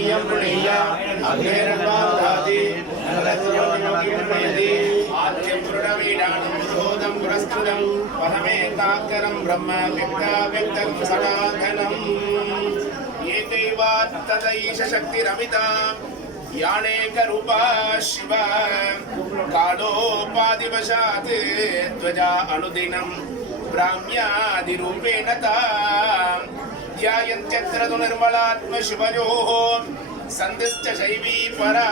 योगियं प्रणीय अग्नेरन्वादाति नरस्योगियं प्रणयति आद्यं प्रणवीडानं पुरोदं पुरस्कृतं पदमेकाकरं ब्रह्म व्यक्तं सनातनं एकैवात्तदैष शक्तिरमिता यानेकरूपा शिव कालोपादिवशात् त्वजा अनुदिनं ब्राह्म्यादिरूपेण तां ध्यायन्त्यत्र तु निर्मलात्मशिवयोः सन्धिश्च शैवी परा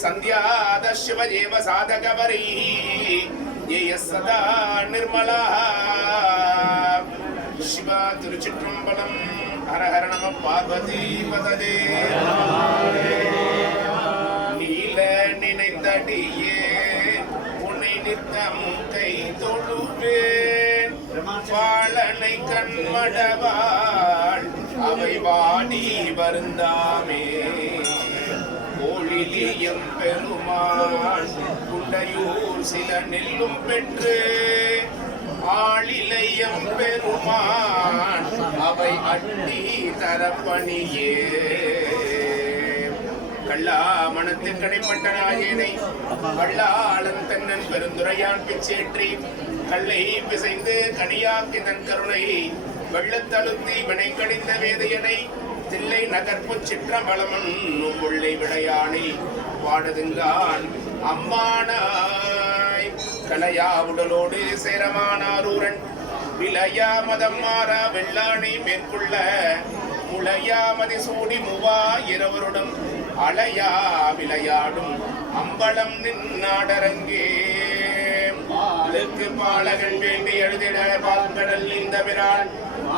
सन्ध्यादशिवयेव साधकवरैः येयः सदा निर्मलः शिव तिरुचिट्रम्बलम् हर हर नमः पार्वती पतये नील निனைத்தடியே உன்னை நித்தமும் கை தொழுவேன் பாலனை கண்மடவாள் அவை வாடி வருந்தாமே கோழிலியம் பெருமாள் குண்டையூர் சில நெல்லும் பெற்று ஆளிலையம் பெருமான் அவை அட்டி தரப்பணியே கள்ளா மனத்தில் கடைப்பட்ட நாயேனை கள்ளாளன் தன்னன் பெருந்துரையான் பிச்சேற்றி கல்லை பிசைந்து கனியாக்கி தன் கருணை வெள்ளத்தழுத்தி வினை கடிந்த வேதையனை தில்லை நகர்ப்பு சிற்றம்பலமன் உள்ளை விடையாணி வாடுதுங்கான் அம்மானாய் கலையா உடலோடு சேரமானாரூரன் விளையா மதம் மாறா வெள்ளாணை மேற்கொள்ள முளையா மதி சூடி மூவா இரவருடன் அலையா விளையாடும் அம்பலம் நின்னாடரங்கே ஆளுக்கு பாலகன் வேண்டி எழுதிட பால்கடல் இந்த விரான்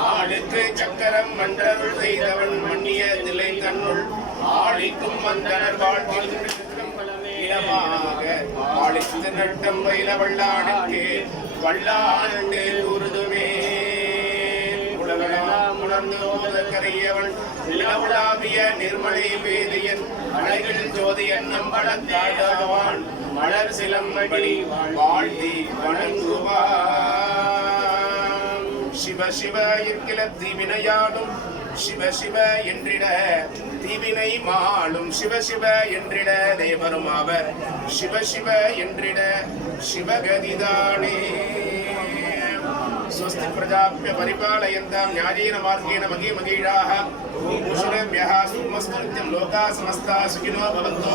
ஆளுக்கு சக்கரம் மன்றருள் செய்தவன் மன்னிய தில்லை தன்னுள் ஆளிக்கும் மந்தனர் வாழ்வில் ஆளித்து நட்டம் வயல வல்லானுக்கு வல்லாண்டு உருதுமே உலகெல்லாம் உணர்ந்து ஓதக்கரையவன் நிலவுலாவிய நிர்மலை வேதியன் அழகில் ஜோதியன் நம்பளத்தாழ்வான் மலர் சிலம்படி வாழ்த்தி வணங்குவான் சிவ சிவ என்கிற தீவினையாடும் சிவ சிவ என்றிட தீவினை மாளும் சிவ சிவ என்றிட தேவரும் அவர் சிவ சிவ என்றிட சிவகதிதானே स्वस्ति प्रजाप्य परिपालयन्तां न्यायेन मार्गेण मही महीषाः भूषणेभ्यः सुमस्तुत्यं लोकाः समस्ताः सुखिनो भवन्तु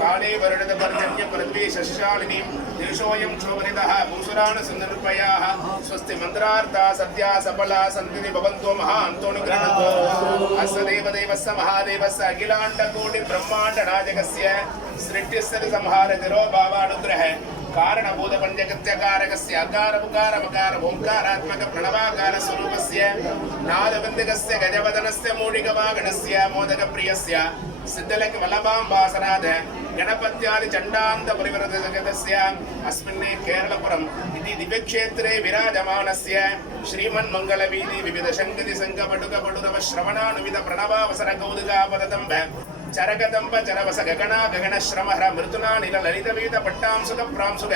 काले वर्णित पर्जन्य पृथ्वी शशिशालिनी देशोऽयं क्षोभनितः भूसुरान् सन्दर्पयाः स्वस्ति मन्त्रार्था सत्या सफला सन्ति भवन्तो महान्तोऽनुगृह्णन्तु अस्य देवदेवस्य महादेवस्य अखिलाण्डकोटि ब्रह्माण्ड नायकस्य सृष्टिस्य संहारतिरो भावानुग्रह कारणभूत पंचकृत्यकारकस्य अकार उकार मकार ओंकारात्मक प्रणवाकार स्वरूपस्य नादबन्धकस्य गजवदनस्य मूढिकवागणस्य मोदकप्रियस्य सिद्धलक वल्लभाम्बासनाद गणपत्यादि चण्डान्त परिवृतस्य अस्मिन् केरलपुरम् इति दिव्यक्षेत्रे विराजमानस्य श्रीमन्मङ्गलवीधि विविध शङ्कति संकपटुक पटुरव श्रवणानुविध प्रणवावसर कौതുकापदतम्ब चरकदंब चरवस गगना गगन श्रमहर मृतुना निल ललित वीत पट्टांसुक प्रांसुक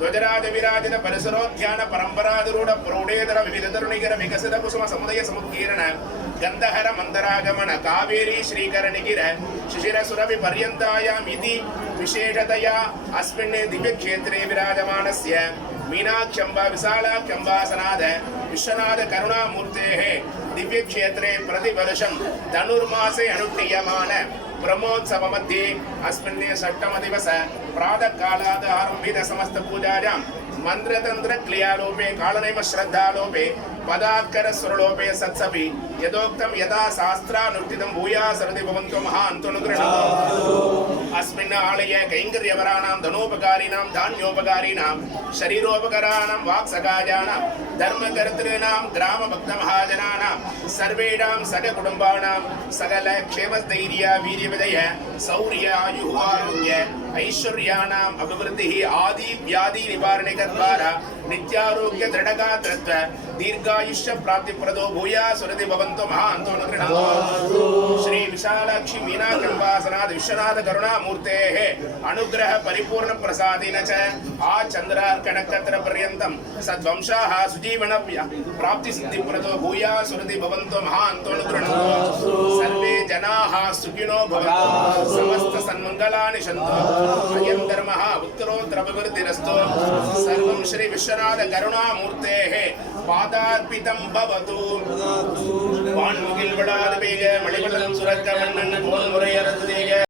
ध्वजराज विराजित परिसरोध्यान परंपरारूढ़ प्रौढ़ेदर विविध तरुणिगर विकसित कुसुम समुदय समुत्कीर्ण गंधहर मंदरागमन कावेरी श्रीकर निगिर शिशिर सुरभि पर्यंतायाम इति विशेषतया अस्मिन् दिव्य क्षेत्रे विराजमानस्य मीनाक्षंबा विशालाक्षंबासनाद विश्वनाथ करुणामूर्तेः दिव्य क्षेत्रे प्रतिवर्षं धनुर्मासे अनुष्ठीयमान ब्रह्मोत्सव मध्ये अस्मिन् षष्ठम दिवस प्रातः कालात् आरम्भित समस्त पूजायां मंत्रतंत्र क्रियालोपे कालनैव श्रद्धालोपे पदाक्षर स्वरलोपे सत्सपि यदोक्तं यथा शास्त्रानुष्ठितं भूया सरति भवन्तो महान्तोऽनुगृह्णन्तु अस्मिन् आलये कैङ्कर्यवराणां धनोपकारिणां धान्योपकारिणां शरीरोपकराणां वाक्सकाजानां धर्मकर्तॄणां ग्रामभक्तमहाजनानां सर्वेषां सककुटुम्बानां सकल क्षेमस्थैर्य वीर्यविजय शौर्य आयुः आरोग्य ऐश्वर्याणाम् अभिवृद्धिः आदि व्याधि निवारणिकद्वारा नित्यारोग्य दृढगात्रत्व दीर्घायुष्य प्राप्तिप्रदो भूया सुरति भवन्तो महान्तोऽनुगृह्णन्तु श्री विशालाक्षी मीनाक्षंबासनाथ विश्वनाथ करुणामूर्तेः अनुग्रह परिपूर्ण प्रसादेन च आ चन्द्रार्क नक्षत्र पर्यन्तं सद्वंशाः सुजीवन प्राप्ति सिद्धिप्रदो भूया सुरति भवन्तो महान्तोऽनुगृह्णन्तु सर्वे जनाः सुखिनो भवन्तु समस्त सन्मंगलानि सन्तु अयं धर्मः उत्तरोत्तरभिवृद्धिरस्तु सर्वं श्री विश्वनाथ करुणामूर्तेः पादार्पितं भवतु वान्मुगिल वडाद बेग मणिवलन सुरत्त मन्नन पोन मुरैयरद देग